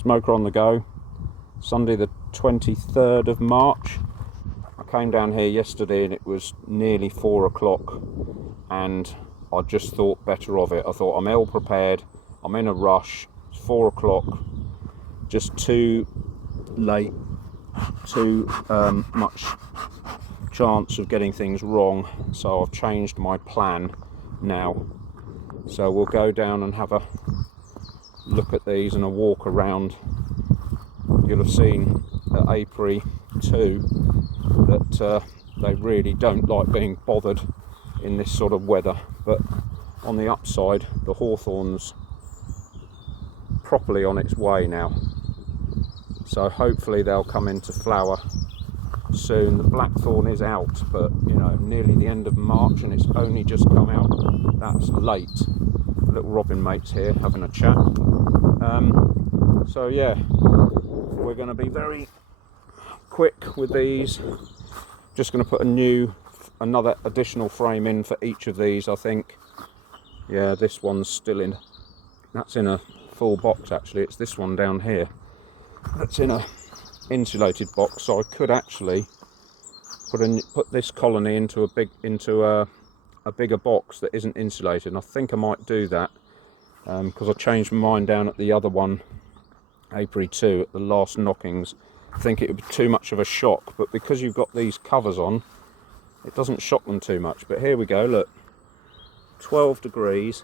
Smoker on the go, Sunday the 23rd of March. I came down here yesterday and it was nearly 4 o'clock, and I just thought better of it. I thought, I'm ill prepared, I'm in a rush, it's 4 o'clock, just too late, too much chance of getting things wrong, so I've changed my plan now. So we'll go down and have a look at these and a walk around. You'll have seen at Apiary too that they really don't like being bothered in this sort of weather, but on the upside, the hawthorn's properly on its way now, so hopefully they'll come into flower soon. The blackthorn is out, but you know, nearly the end of March and it's only just come out. That's late. Little robin mates here having a chat. So yeah, we're going to be very quick with these. Just going to put another additional frame in for each of these, I think. Yeah, this one's still in, that's in a full box actually. It's this one down here that's in a insulated box, so I could actually put this colony into a bigger box that isn't insulated, and I think I might do that because I changed my mind down at the other one, Apiary 2, at the last knockings. I think it would be too much of a shock, but because you've got these covers on, it doesn't shock them too much. But here we go, look, 12 degrees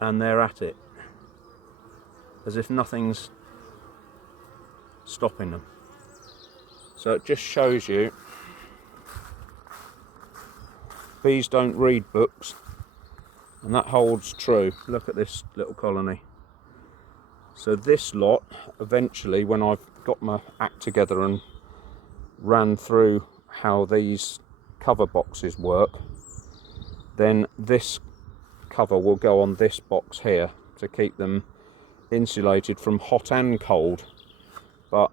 and they're at it, as if nothing's stopping them. So it just shows you bees don't read books, and that holds true. Look at this little colony. So this lot, eventually, when I've got my act together and ran through how these cover boxes work, then this cover will go on this box here to keep them insulated from hot and cold, but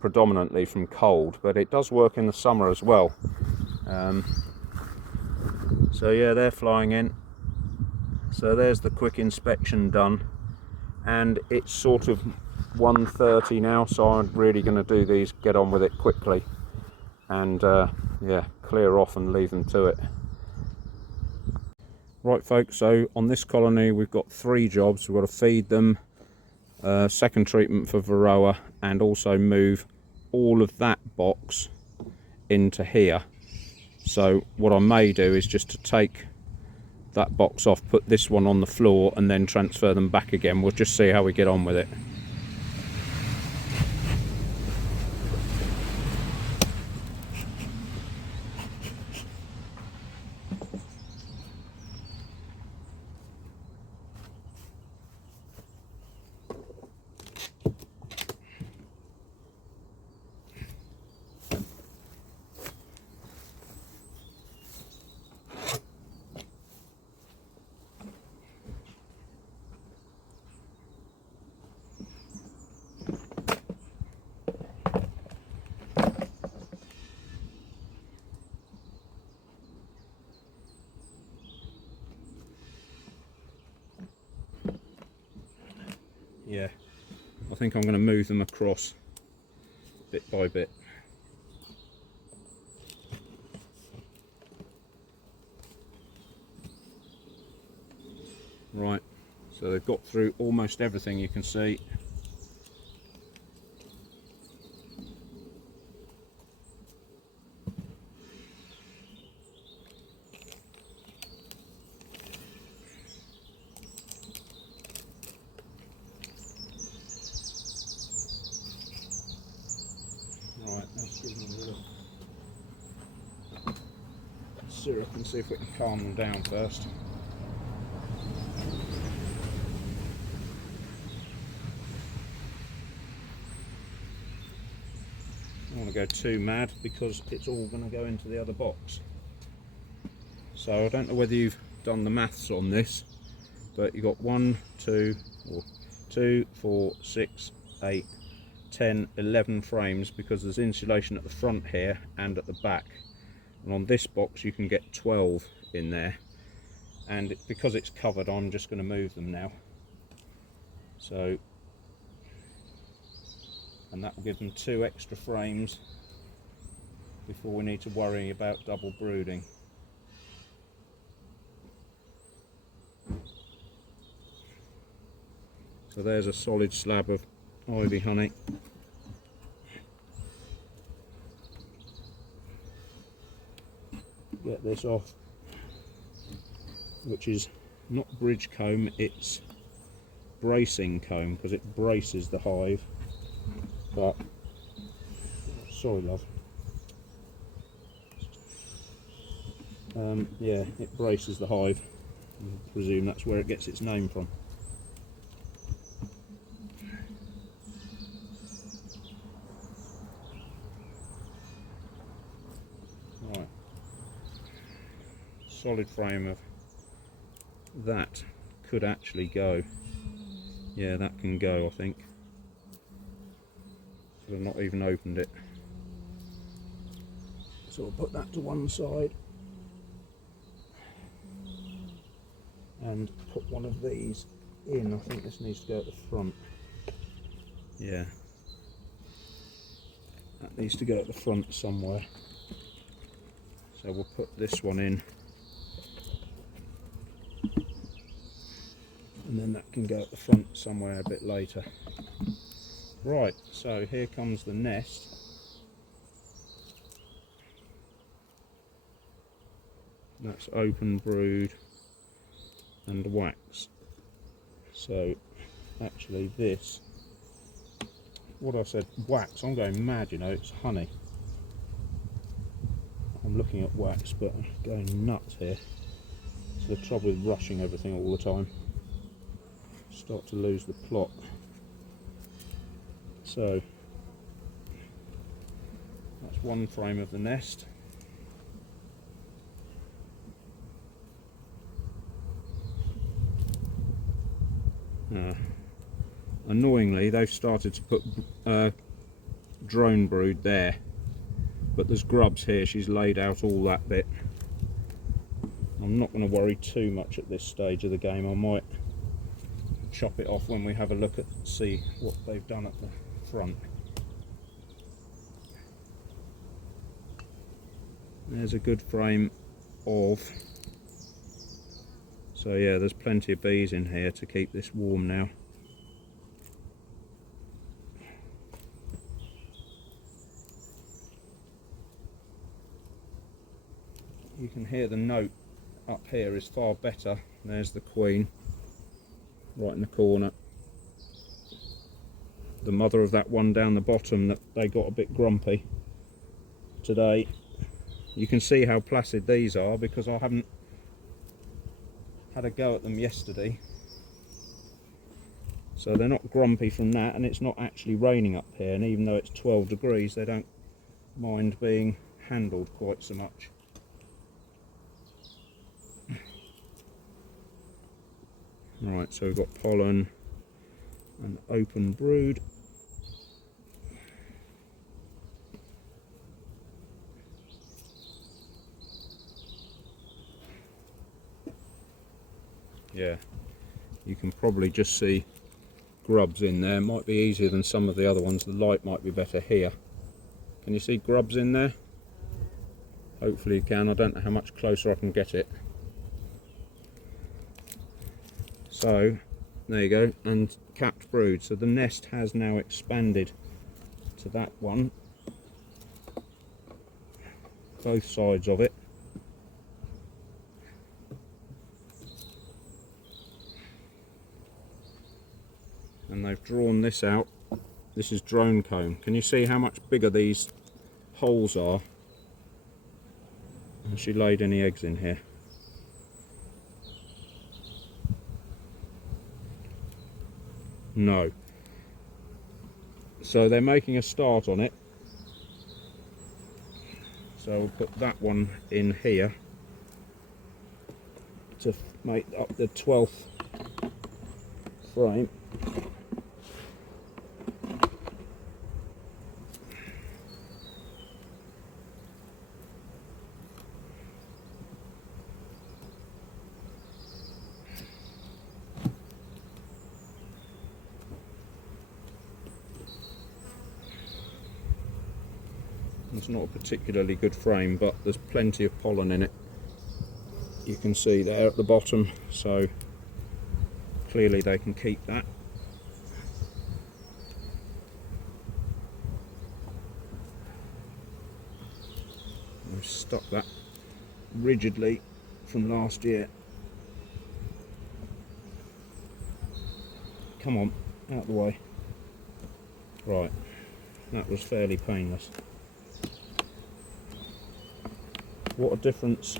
predominantly from cold, but it does work in the summer as well. So yeah, they're flying in. So there's the quick inspection done, and it's sort of 1:30 now, so I'm really going to do these, get on with it quickly, and yeah, clear off and leave them to it. Right folks, so on this colony we've got 3 jobs. We've got to feed them, second treatment for Varroa, and also move all of that box into here. So what I may do is just to take that box off, put this one on the floor, and then transfer them back again. We'll just see how we get on with it. Yeah, I think I'm going to move them across bit by bit. Right, so they've got through almost everything, you can see. Right, let's give them a little syrup and see if we can calm them down first. I don't want to go too mad because it's all going to go into the other box. So I don't know whether you've done the maths on this, but you've got 1, 2, 4, 6, 8, 10, 11 frames, because there's insulation at the front here and at the back, and on this box you can get 12 in there, and because it's covered I'm just going to move them now. So and that will give them 2 extra frames before we need to worry about double brooding. So there's a solid slab of ivy honey. Get this off, which is not bridge comb, it's bracing comb, because it braces the hive. But sorry love, yeah, it braces the hive. I presume that's where it gets its name from. Right, solid frame of that could actually go. Yeah, that can go, I think. So I've not even opened it. So I'll put that to one side and put one of these in. I think this needs to go at the front. Yeah, that needs to go at the front somewhere. So we'll put this one in, and then that can go at the front somewhere a bit later. Right, so here comes the nest. That's open brood and wax. So actually this, what I said, wax, I'm going mad, you know, it's honey. I'm looking at wax, but I'm going nuts here. It's the trouble with rushing everything all the time. Start to lose the plot. So that's one frame of the nest. Annoyingly, they've started to put drone brood there, but there's grubs here. She's laid out all that bit. I'm not going to worry too much at this stage of the game. I might chop it off when we have a look at, see what they've done at the front. There's a good frame of, so yeah, there's plenty of bees in here to keep this warm now. You can hear the note up here is far better. There's the queen right in the corner. The mother of that one down the bottom that they got a bit grumpy today. You can see how placid these are because I haven't had a go at them yesterday. So they're not grumpy from that, and it's not actually raining up here, and even though it's 12 degrees they don't mind being handled quite so much. Right, so we've got pollen and open brood. Yeah, you can probably just see grubs in there. Might be easier than some of the other ones. The light might be better here. Can you see grubs in there? Hopefully you can. I don't know how much closer I can get it. So there you go, and capped brood. So the nest has now expanded to that one, both sides of it. And they've drawn this out. This is drone comb. Can you see how much bigger these holes are? Has she laid any eggs in here? No. So they're making a start on it. So we'll put that one in here to make up the 12th frame. It's not a particularly good frame, but there's plenty of pollen in it. You can see there at the bottom, so clearly they can keep that. I've stuck that rigidly from last year. Come on, out of the way. Right, that was fairly painless. What a difference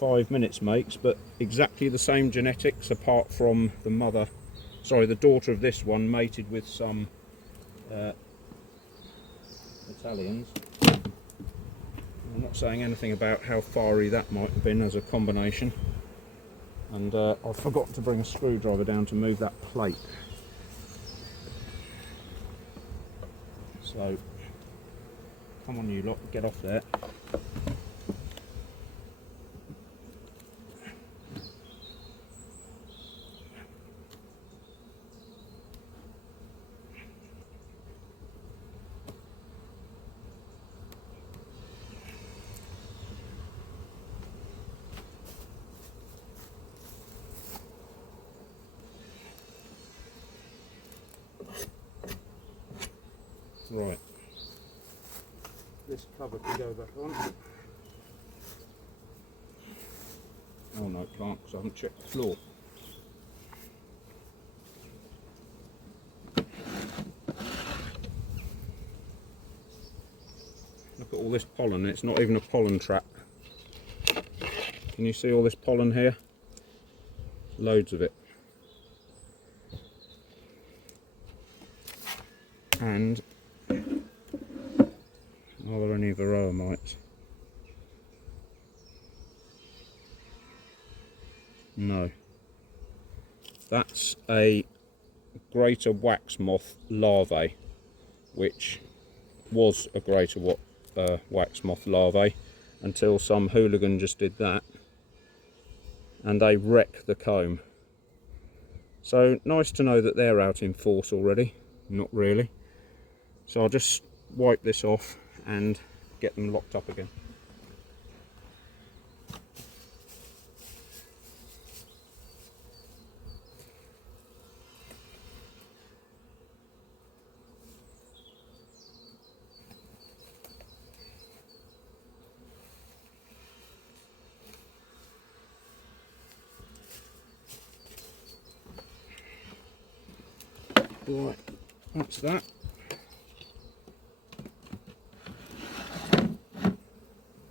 5 minutes makes, but exactly the same genetics, apart from the mother, sorry, the daughter of this one mated with some Italians. I'm not saying anything about how fiery that might have been as a combination. And I forgot to bring a screwdriver down to move that plate. So, come on you lot, get off there. Right, this cover can go back on. Oh no, it can't, because I haven't checked the floor. Look at all this pollen, it's not even a pollen trap. Can you see all this pollen here? Loads of it. And are there any Varroa mites? No. That's a greater wax moth larvae, which was a greater wax moth larvae until some hooligan just did that and they wreck the comb. So nice to know that they're out in force already. Not really. So I'll just wipe this off and get them locked up again. Right, that's that.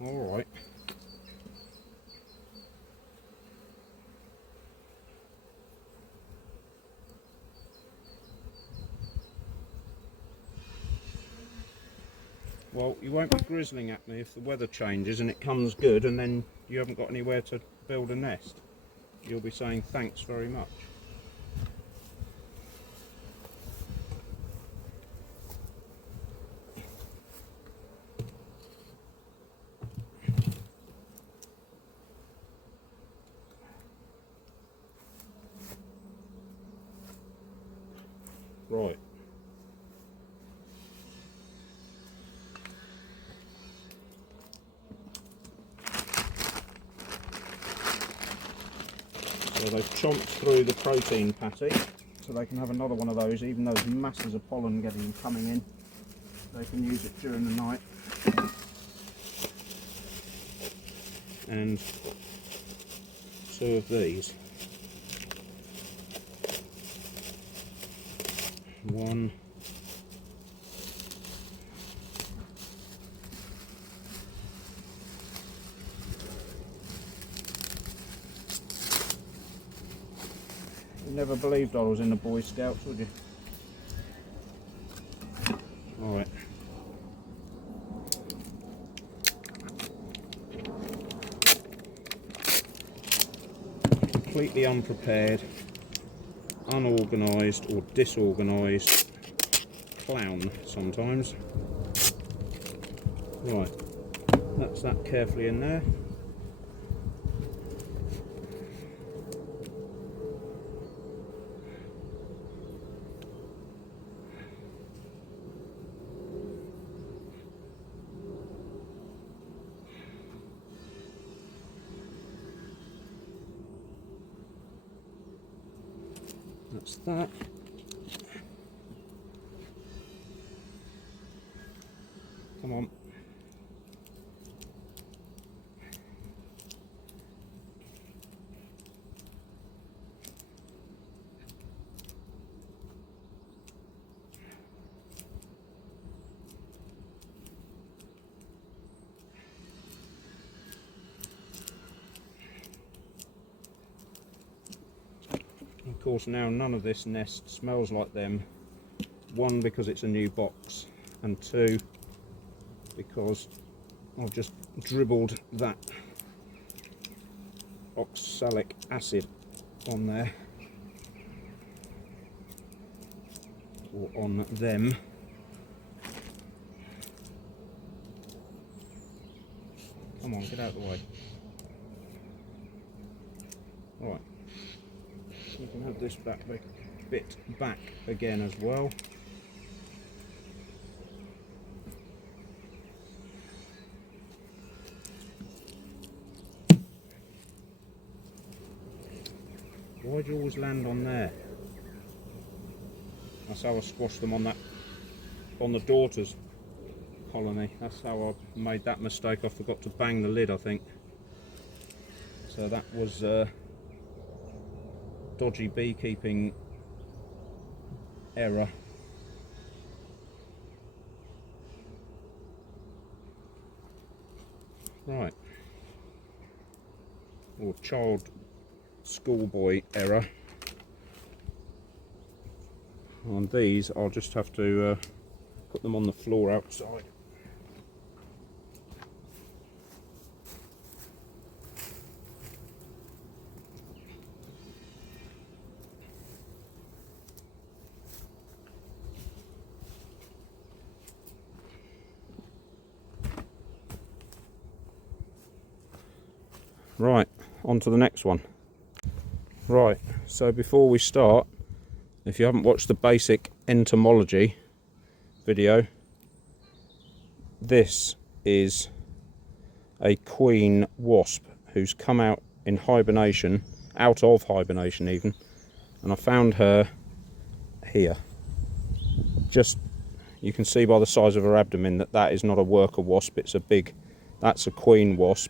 All right. Well, you won't be grizzling at me if the weather changes and it comes good and then you haven't got anywhere to build a nest. You'll be saying thanks very much. Right. So they've chomped through the protein patty, so they can have another one of those, even though there's masses of pollen coming in. They can use it during the night. And 2 of these. 1. You never believed I was in the Boy Scouts, would you? Alright. Completely unprepared, unorganised or disorganised clown sometimes. Right, that's that carefully in there. That's that. Come on. Of course, now none of this nest smells like them. One, because it's a new box, and two, because I've just dribbled that oxalic acid on there, or on them. Come on, get out of the way. Right. You can have this bit back again as well. Why do you always land on there? That's how I squashed them on the daughter's colony. That's how I made that mistake. I forgot to bang the lid, I think. So that was dodgy beekeeping error. Right. Or schoolboy error. On these, I'll just have to put them on the floor outside. Right, on to the next one. Right, so before we start, if you haven't watched the basic entomology video, this is a queen wasp who's come out in hibernation, out of hibernation even, and I found her here. Just, you can see by the size of her abdomen that is not a worker wasp, that's a queen wasp.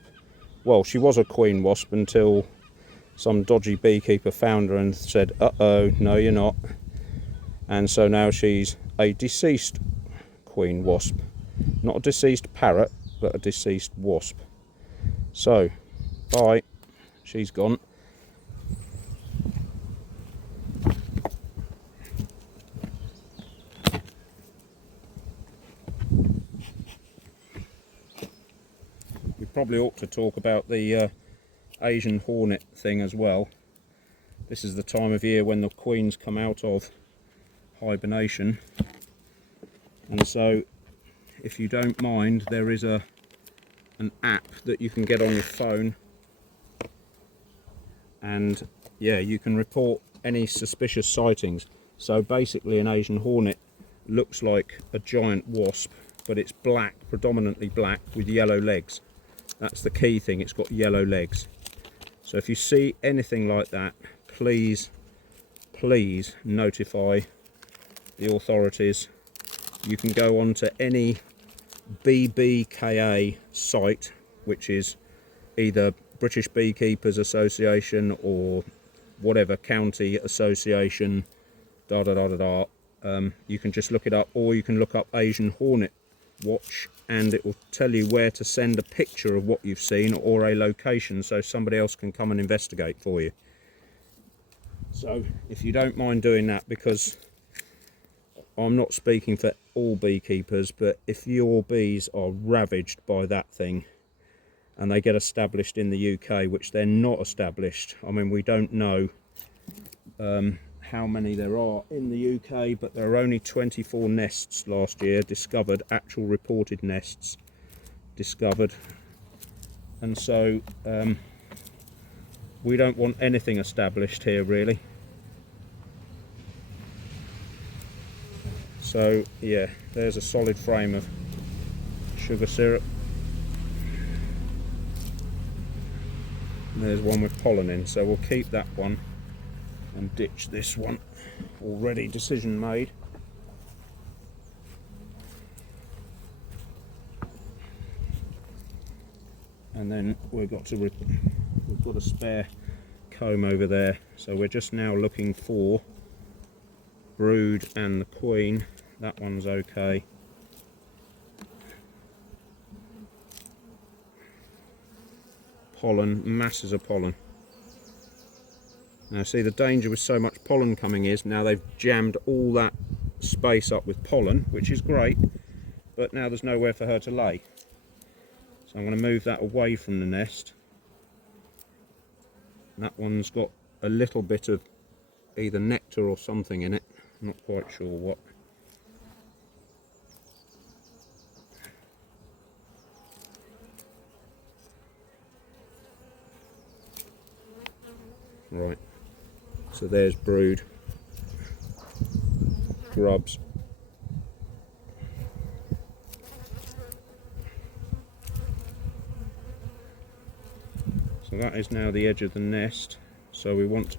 Well, she was a queen wasp until some dodgy beekeeper found her and said, uh-oh, no you're not. And so now she's a deceased queen wasp. Not a deceased parrot, but a deceased wasp. So, bye. She's gone. We probably ought to talk about the Asian hornet thing as well. This is the time of year when the queens come out of hibernation, and so if you don't mind, there is an app that you can get on your phone, and yeah, you can report any suspicious sightings. So basically an Asian hornet looks like a giant wasp, but it's black, predominantly black, with yellow legs. That's the key thing, it's got yellow legs. So if you see anything like that, please notify the authorities. You can go on to any BBKA site, which is either British Beekeepers Association or whatever county association, you can just look it up, or you can look up Asian Hornet Watch and it will tell you where to send a picture of what you've seen or a location so somebody else can come and investigate for you. So if you don't mind doing that, because I'm not speaking for all beekeepers, but if your bees are ravaged by that thing and they get established in the UK, which they're not established, I mean, we don't know how many there are in the UK, but there are only 24 nests last year discovered, actual reported nests discovered, and so we don't want anything established here really. So yeah, there's a solid frame of sugar syrup. And there's one with pollen in, so we'll keep that one. and ditch this one. Already decision made. And then we've got a spare comb over there, so we're just now looking for brood and the queen. That one's okay. Pollen, masses of pollen. Now see, the danger with so much pollen coming is now they've jammed all that space up with pollen, which is great, but now there's nowhere for her to lay. So I'm going to move that away from the nest. That one's got a little bit of either nectar or something in it, I'm not quite sure what. Right, so there's brood, grubs. So that is now the edge of the nest, so we want to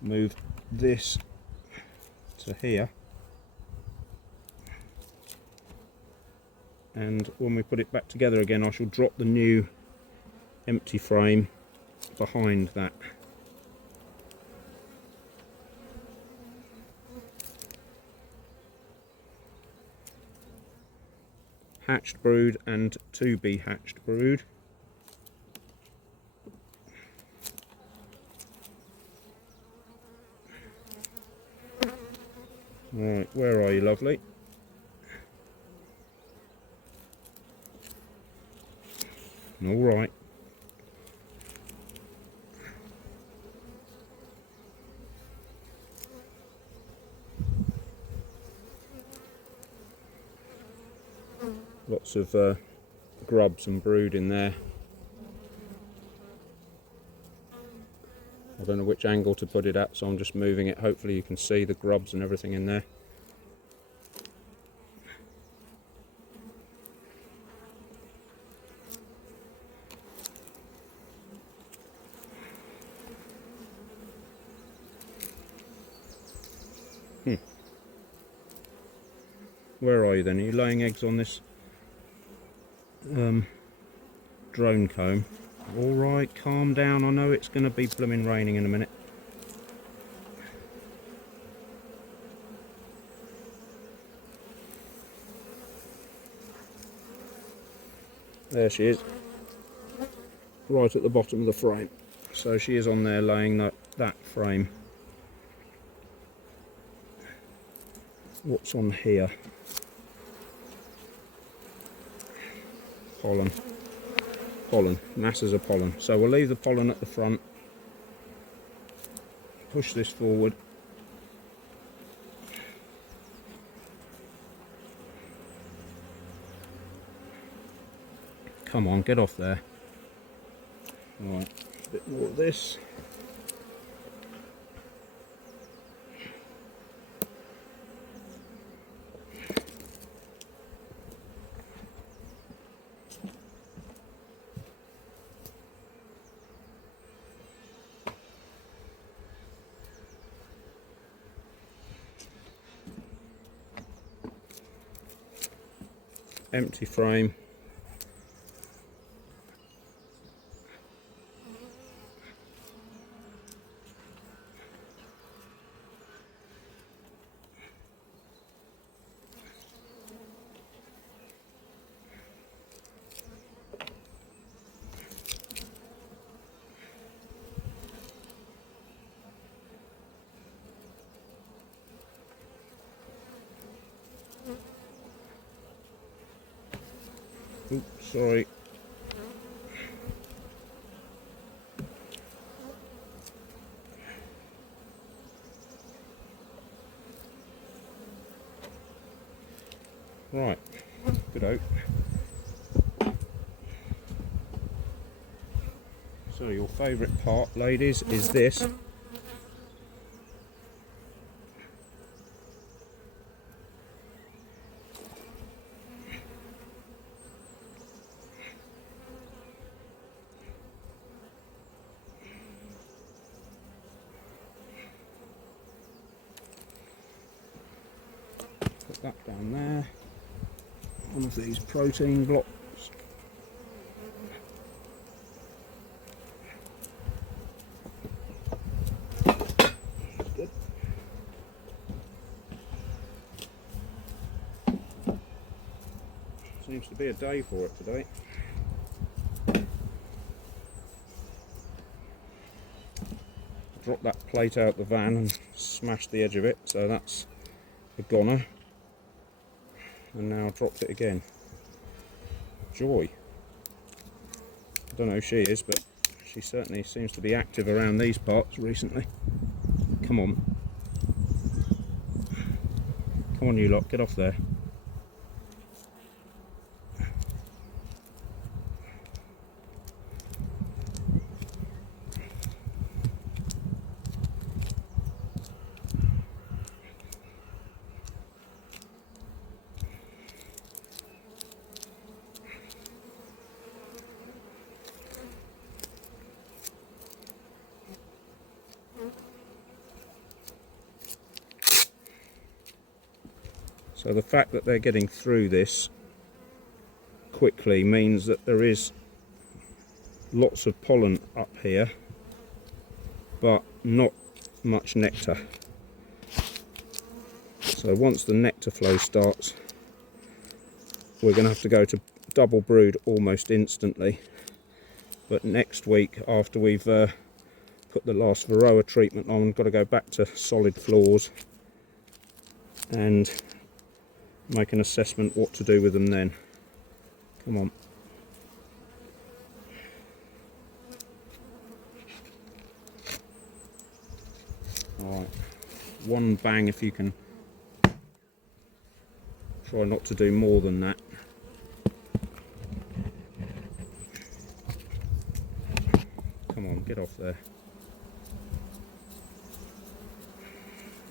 move this to here, and when we put it back together again I shall drop the new empty frame behind that. Hatched brood and to be hatched brood. Right, where are you, lovely? All right. Lots of grubs and brood in there. I don't know which angle to put it at, so I'm just moving it. Hopefully you can see the grubs and everything in there. Where are you then? Are you laying eggs on this drone comb? Alright, calm down. I know it's going to be blooming raining in a minute. There she is, right at the bottom of the frame. So she is on there laying that frame. What's on here? Pollen. Pollen, masses of pollen. So we'll leave the pollen at the front. Push this forward. Come on, get off there. Right, a bit more of this. Empty frame. Oops, sorry. Right, good out. So your favourite part, ladies, is this. Put that down there. One of these protein blocks. Good. Seems to be a day for it today. Drop that plate out the van and smashed the edge of it, so that's a goner. And now dropped it again. Joy. I don't know who she is, but she certainly seems to be active around these parts recently. Come on. Come on, you lot, get off there. So the fact that they're getting through this quickly means that there is lots of pollen up here, but not much nectar. So once the nectar flow starts, we're going to have to go to double brood almost instantly. But next week, after we've put the last Varroa treatment on, we've got to go back to solid floors and make an assessment what to do with them then. Come on. Alright, one bang if you can. Try not to do more than that. Come on, get off there.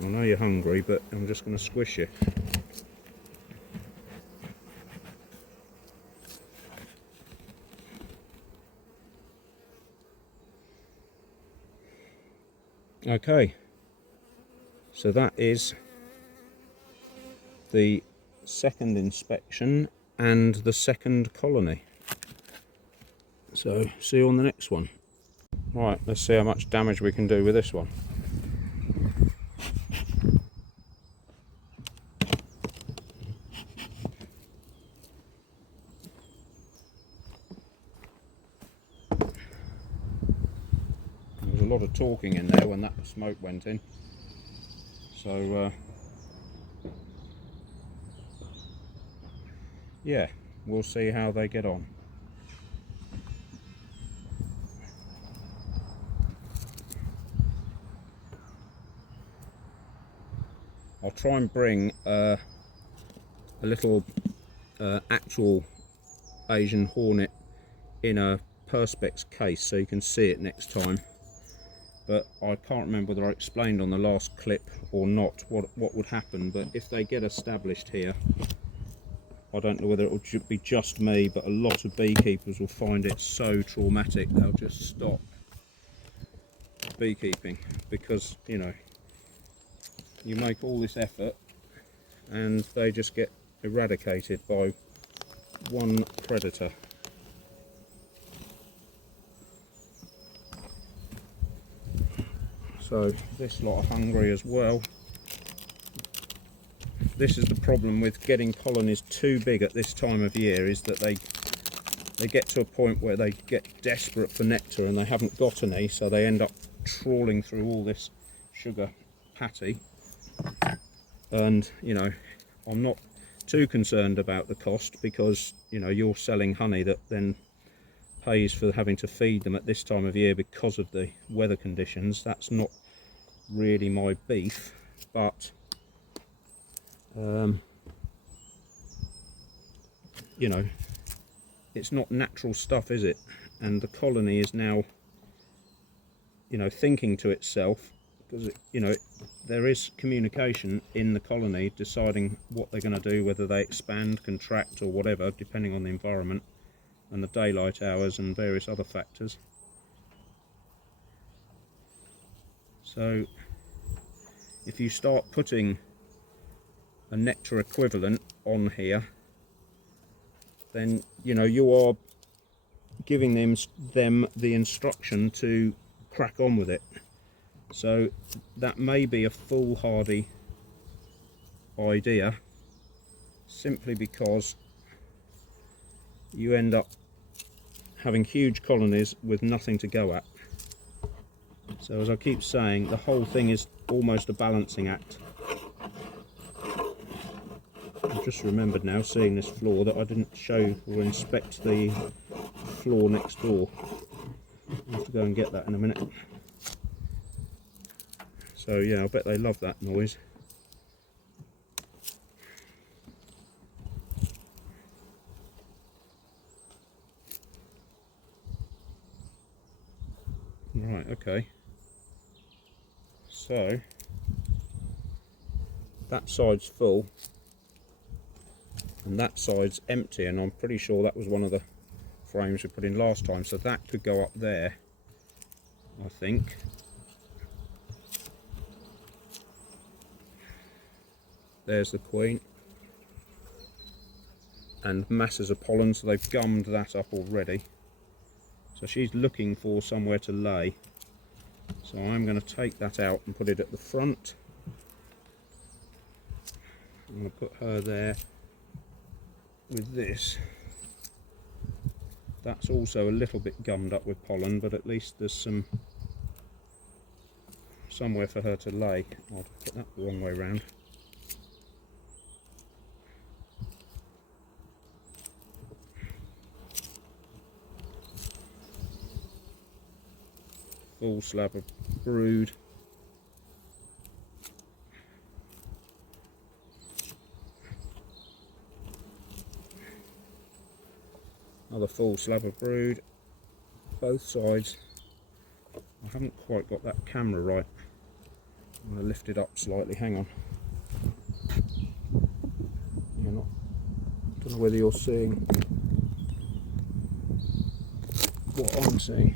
I know you're hungry, but I'm just going to squish you. Okay, so that is the second inspection and the second colony. So see you on the next one. Right, let's see how much damage we can do with this one. There was a lot of talking in there when that smoke went in. So yeah, we'll see how they get on. I'll try and bring a little actual Asian hornet in a Perspex case so you can see it next time. But I can't remember whether I explained on the last clip or not what would happen, but if they get established here, I don't know whether it will be just me, but a lot of beekeepers will find it so traumatic they'll just stop beekeeping, because you know, you make all this effort and they just get eradicated by one predator. So this lot are hungry as well. This is the problem with getting colonies too big at this time of year, is that they get to a point where they get desperate for nectar and they haven't got any, so they end up trawling through all this sugar patty. And you know, I'm not too concerned about the cost, because you know, you're selling honey that then pays for having to feed them at this time of year because of the weather conditions. That's not really my beef, but you know, it's not natural stuff, is it? And the colony is now, you know, thinking to itself, because you know, there is communication in the colony deciding what they're going to do, whether they expand, contract or whatever, depending on the environment and the daylight hours and various other factors. So if you start putting a nectar equivalent on here, then you know you are giving them the instruction to crack on with it. So that may be a foolhardy idea, simply because you end up having huge colonies with nothing to go at. So as I keep saying, the whole thing is almost a balancing act. I've just remembered now, seeing this floor, that I didn't show or inspect the floor next door. I'll have to go and get that in a minute. So yeah, I bet they love that noise. Right, okay. So that side's full and that side's empty, and I'm pretty sure that was one of the frames we put in last time, so that could go up there, I think. There's the queen and masses of pollen, so they've gummed that up already, so she's looking for somewhere to lay. So I'm going to take that out and put it at the front. I'm going to put her there with this. That's also a little bit gummed up with pollen, but at least there's somewhere for her to lay. I'll put that the wrong way round. Full slab of brood. Another full slab of brood, both sides. I haven't quite got that camera right. I'm going to lift it up slightly, hang on. You're not, don't know whether you're seeing what I'm seeing.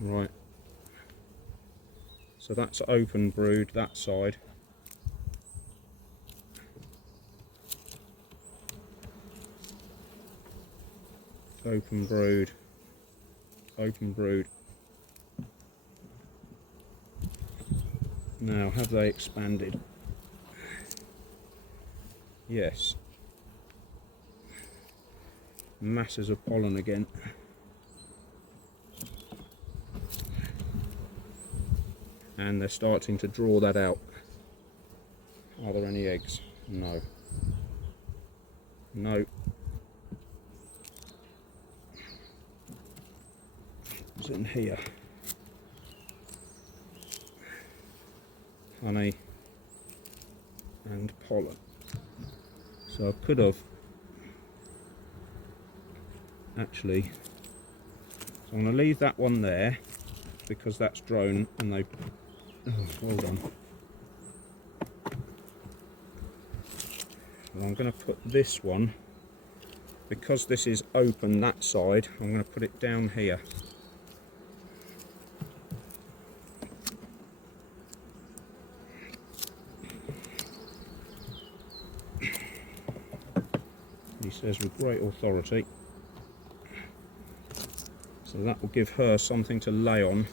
Right. So that's open brood, that side. Open brood, open brood. Now, have they expanded? Yes. Masses of pollen again. And they're starting to draw that out. Are there any eggs? No. No. What's in here? Honey and pollen. So I could have actually, so I'm going to leave that one there because that's drone and they, oh, hold on. And I'm going to put this one, because this is open that side, I'm going to put it down here. He says with great authority. So that will give her something to lay on.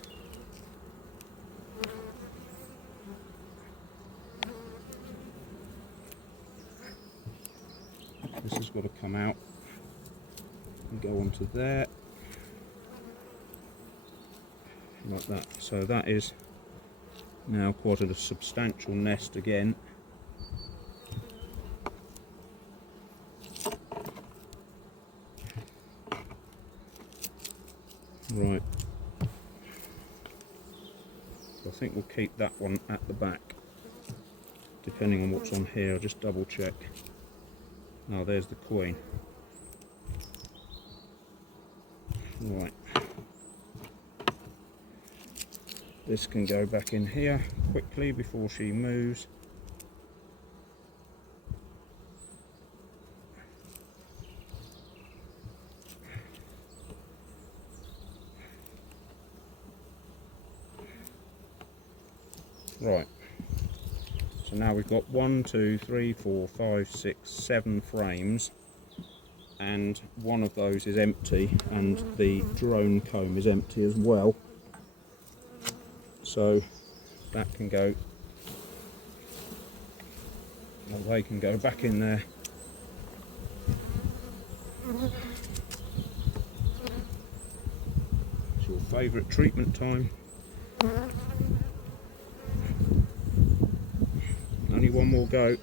This has got to come out and go onto there, like that. So that is now quite a substantial nest again. Right, so I think we'll keep that one at the back, depending on what's on here. I'll just double check. Oh, there's the queen. Right, this can go back in here quickly before she moves. Right, so now we've got 1, 2, 3, 4, 5, 6, 7 frames, and one of those is empty, and the drone comb is empty as well. So that can go, well, they can go back in there. It's your favourite treatment time. Only one more go.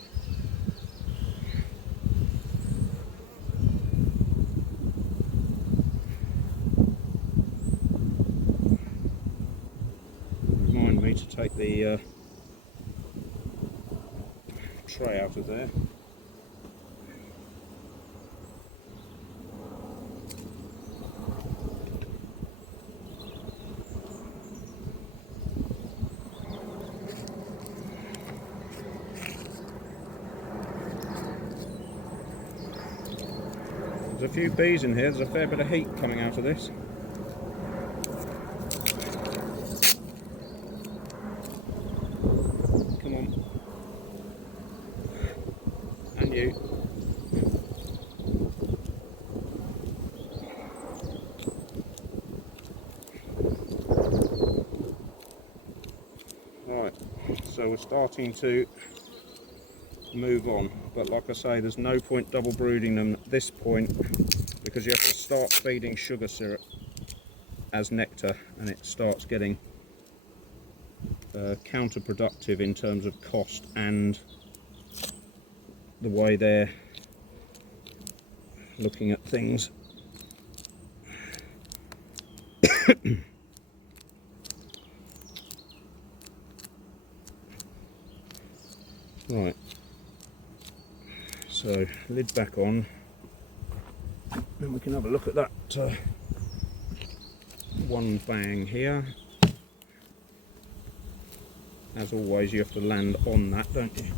Remind me to take the tray out of there. There's a few bees in here, there's a fair bit of heat coming out of this. Come on. And you. Right, so we're starting to move on, but like I say, there's no point double brooding them at this point, because you have to start feeding sugar syrup as nectar, and it starts getting counterproductive in terms of cost and the way they're looking at things. Right, so lid back on, and we can have a look at that one bang here. As always, you have to land on that, don't you?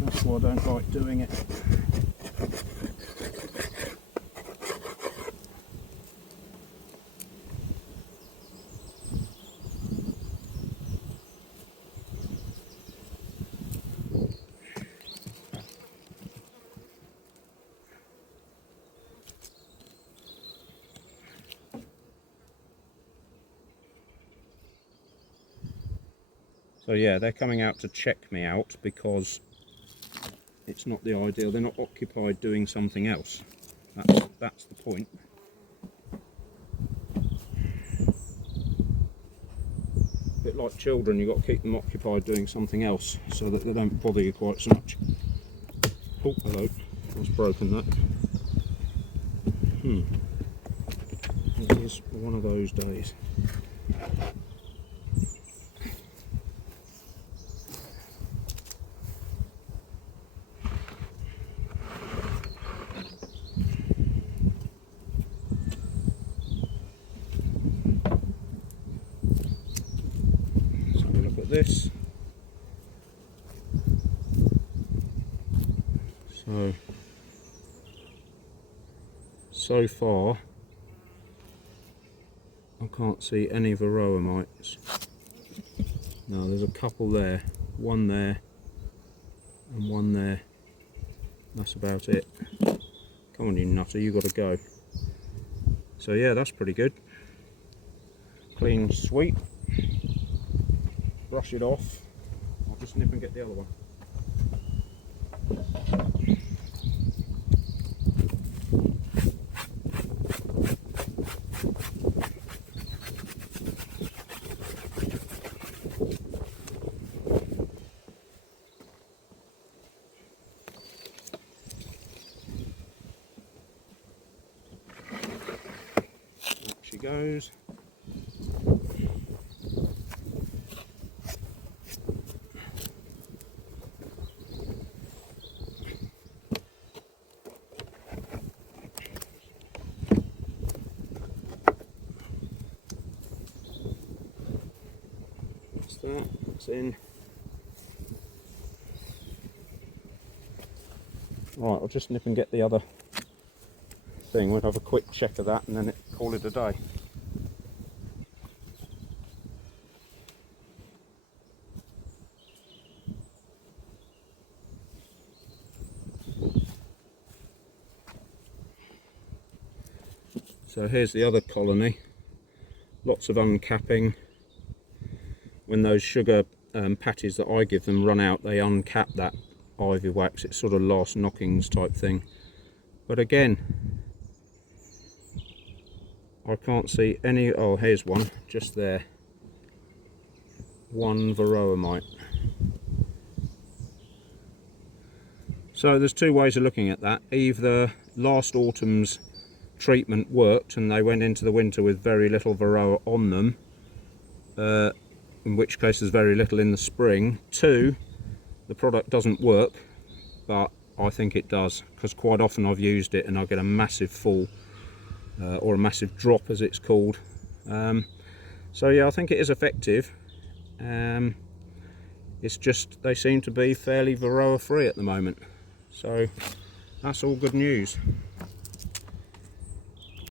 That's why I don't like doing it. So yeah, they're coming out to check me out because it's not the ideal. They're not occupied doing something else. That's the point. A bit like children, you've got to keep them occupied doing something else so that they don't bother you quite so much. Oh, hello. I've broken that. It is one of those days. This. So far I can't see any Varroa mites. No, there's a couple there, one there and one there. That's about it. Come on, you nutter, you got to go. So yeah, that's pretty good. Clean sweep. Brush it off. I'll just nip and get the other one. There she goes. That's in. Right, I'll just nip and get the other thing. We'll have a quick check of that and then call it a day. So here's the other colony, lots of uncapping. When those sugar patties that I give them run out, they uncap that ivy wax. It's sort of last knockings type thing. But again, I can't see any. Oh, here's one just there, one Varroa mite. So there's two ways of looking at that. Either last autumn's treatment worked and they went into the winter with very little Varroa on them, in which case there's very little in the spring. Two, the product doesn't work, but I think it does, because quite often I've used it and I get a massive fall, or a massive drop as it's called. So yeah, I think it is effective. It's just they seem to be fairly Varroa free at the moment. So that's all good news.